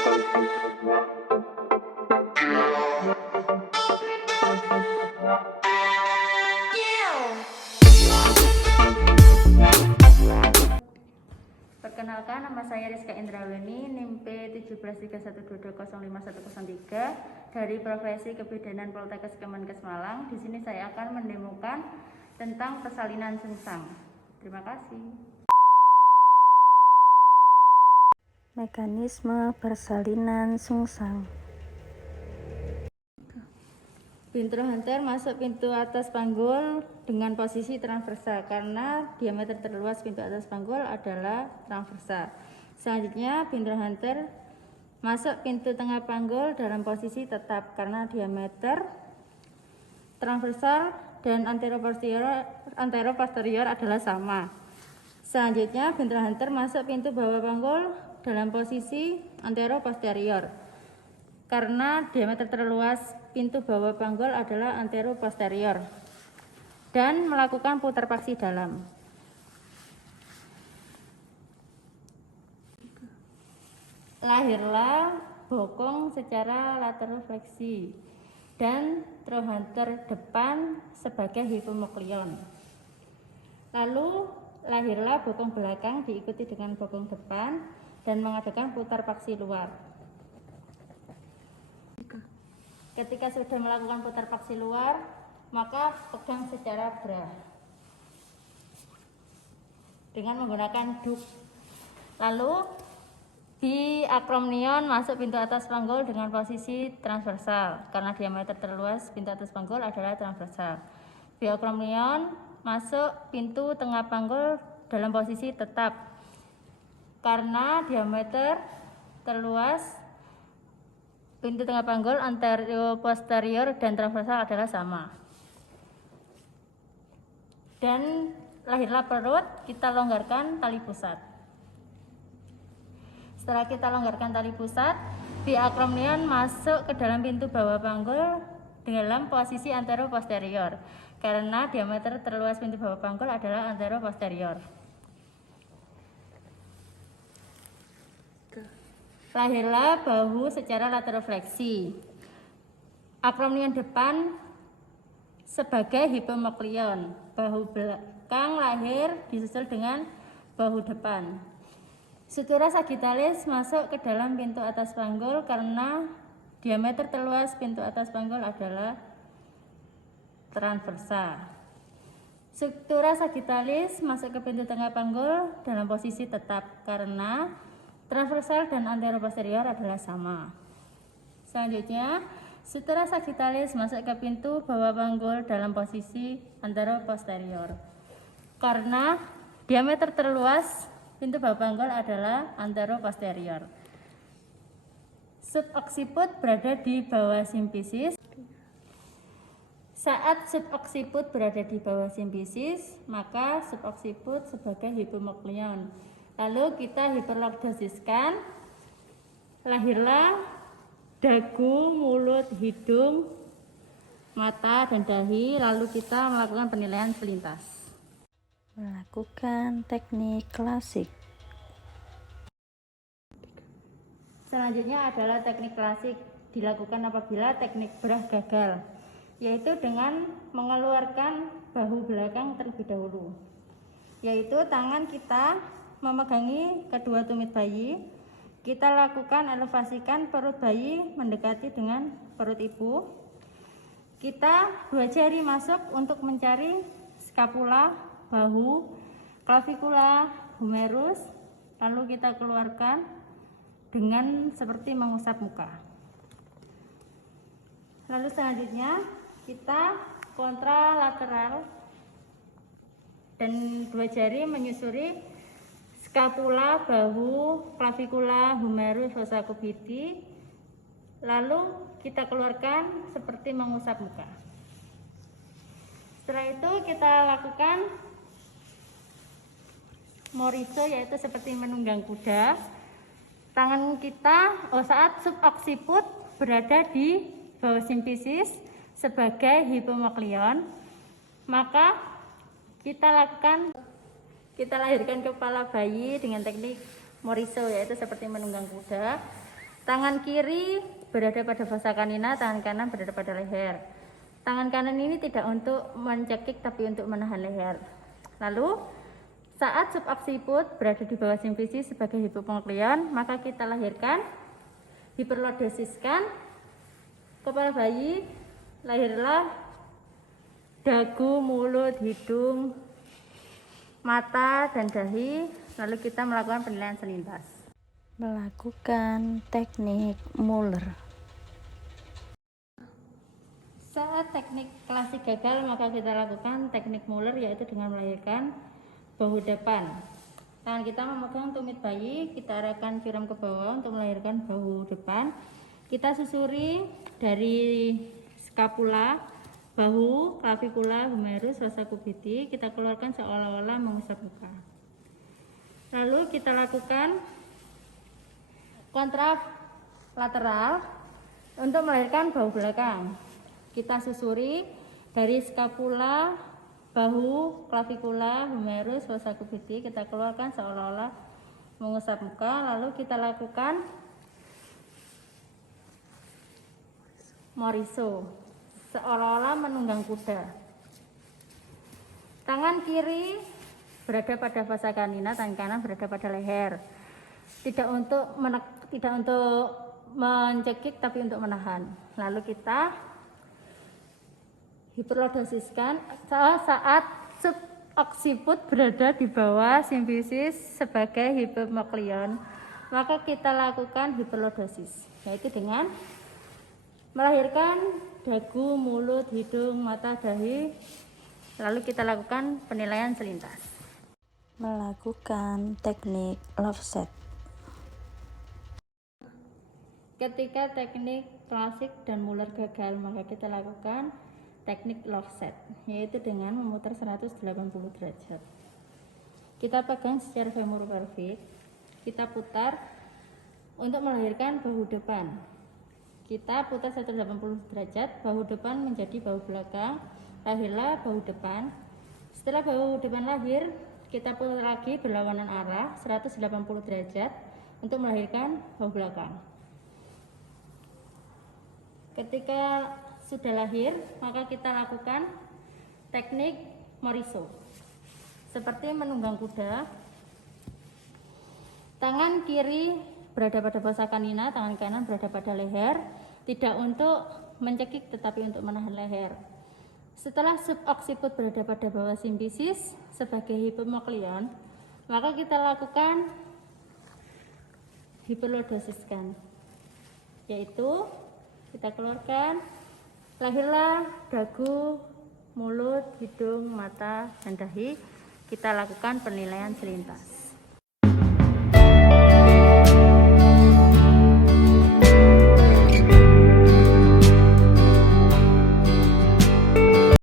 Perkenalkan, nama saya Rizka Indraweni, NIM P173122051003 dari Profesi Kebidanan Poltekkes Kemenkes Malang. Di sini saya akan mendemokan tentang persalinan sungsang. Terima kasih. Mekanisme persalinan sungsang. Bintrohunter masuk pintu atas panggul dengan posisi transversal karena diameter terluas pintu atas panggul adalah transversal. Selanjutnya, bintrohunter masuk pintu tengah panggul dalam posisi tetap karena diameter transversal dan anteroposterior adalah sama. Selanjutnya, bintrohunter masuk pintu bawah panggul dalam posisi anteroposterior karena diameter terluas pintu bawah panggul adalah anteroposterior dan melakukan putar paksi dalam. Lahirlah bokong secara laterofleksi dan trohunter depan sebagai hipomoklion. Lalu lahirlah bokong belakang diikuti dengan bokong depan dan mengadakan putar paksi luar. Ketika sudah melakukan putar paksi luar, maka pegang secara bra dengan menggunakan duk. Lalu di akromnion masuk pintu atas panggul dengan posisi transversal karena diameter terluas pintu atas panggul adalah transversal. Biokromnion masuk pintu tengah panggul dalam posisi tetap karena diameter terluas pintu tengah panggul anteroposterior dan transversal adalah sama. Dan lahirlah perut, kita longgarkan tali pusat. Setelah kita longgarkan tali pusat, biakromnion masuk ke dalam pintu bawah panggul dalam posisi anteroposterior karena diameter terluas pintu bawah panggul adalah anteroposterior. Lahirlah bahu secara laterofleksi. Akromnion depan sebagai hipomoklion. Bahu belakang lahir disusul dengan bahu depan. Sutura sagittalis masuk ke dalam pintu atas panggul karena diameter terluas pintu atas panggul adalah transversal. Sutura sagittalis masuk ke pintu tengah panggul dalam posisi tetap karena transversal dan anteroposterior adalah sama. Selanjutnya, sutura sagittalis masuk ke pintu bawah panggul dalam posisi anteroposterior karena diameter terluas pintu bawah panggul adalah anteroposterior. Subocciput berada di bawah simfisis. Saat subocciput berada di bawah simfisis, maka subocciput sebagai hipomoklion. Lalu kita hiperlordosiskan, lahirlah dagu, mulut, hidung, mata, dan dahi. Lalu kita melakukan penilaian selintas. Melakukan teknik klasik. Selanjutnya adalah teknik klasik dilakukan apabila teknik brah gagal, yaitu dengan mengeluarkan bahu belakang terlebih dahulu, yaitu tangan kita memegangi kedua tumit bayi. Kita lakukan elevasikan perut bayi mendekati dengan perut ibu. Kita dua jari masuk untuk mencari skapula, bahu, klavikula, humerus. Lalu kita keluarkan dengan seperti mengusap muka. Lalu selanjutnya kita kontralateral dan dua jari menyusuri skapula, bahu, klavikula, humerus, fossa cubiti. Lalu kita keluarkan seperti mengusap muka. Setelah itu kita lakukan morizo, yaitu seperti menunggang kuda. Tangan kita saat subocciput berada di bawah simfisis sebagai hipomoklion, maka kita lahirkan kepala bayi dengan teknik morizo, yaitu seperti menunggang kuda. Tangan kiri berada pada fossa canina, tangan kanan berada pada leher. Tangan kanan ini tidak untuk mencekik tapi untuk menahan leher. Lalu saat subaksiput berada di bawah simfisis sebagai hipomokleon, maka kita lahirkan, hiperlordosiskan kepala bayi, lahirlah dagu, mulut, hidung, mata, dan dahi. Lalu kita melakukan penilaian selintas. Melakukan teknik Muller. Saat teknik klasik gagal, maka kita lakukan teknik Muller, yaitu dengan melahirkan bahu depan. Tangan kita memegang tumit bayi, kita arahkan curam ke bawah untuk melahirkan bahu depan. Kita susuri dari skapula, bahu, clavikula, humerus, fossa cubiti. Kita keluarkan seolah-olah mengusap muka. Lalu kita lakukan kontralateral untuk melahirkan bahu belakang. Kita susuri dari skapula, bahu, clavikula, humerus, fossa cubiti. Kita keluarkan seolah-olah mengusap muka. Lalu kita lakukan moriso, seolah-olah menunggang kuda. Tangan kiri berada pada fossa canina, tangan kanan berada pada leher. Tidak untuk mencekik tapi untuk menahan. Lalu kita hiperlordosiskan saat subaksiput berada di bawah simfisis sebagai hipomokleon, maka kita lakukan hiperlordosis, yaitu dengan melahirkan dagu, mulut, hidung, mata, dahi. Lalu kita lakukan penilaian selintas. Melakukan teknik Lovset. Ketika teknik klasik dan Muller gagal, maka kita lakukan teknik Lovset, yaitu dengan memutar 180 derajat. Kita pegang secara femur-pelvic, kita putar untuk melahirkan bahu depan. Kita putar 180 derajat, bahu depan menjadi bahu belakang, lahirlah bahu depan. Setelah bahu depan lahir, kita putar lagi berlawanan arah 180 derajat untuk melahirkan bahu belakang. Ketika sudah lahir, maka kita lakukan teknik moriso, seperti menunggang kuda. Tangan kiri berada pada fossa canina, tangan kanan berada pada leher, tidak untuk mencekik tetapi untuk menahan leher. Setelah subaksiput berada pada bawah simfisis sebagai hipomokleon, maka kita lakukan hiperlordosiskan, yaitu kita keluarkan, lahirlah dagu, mulut, hidung, mata, dan dahi. Kita lakukan penilaian selintas.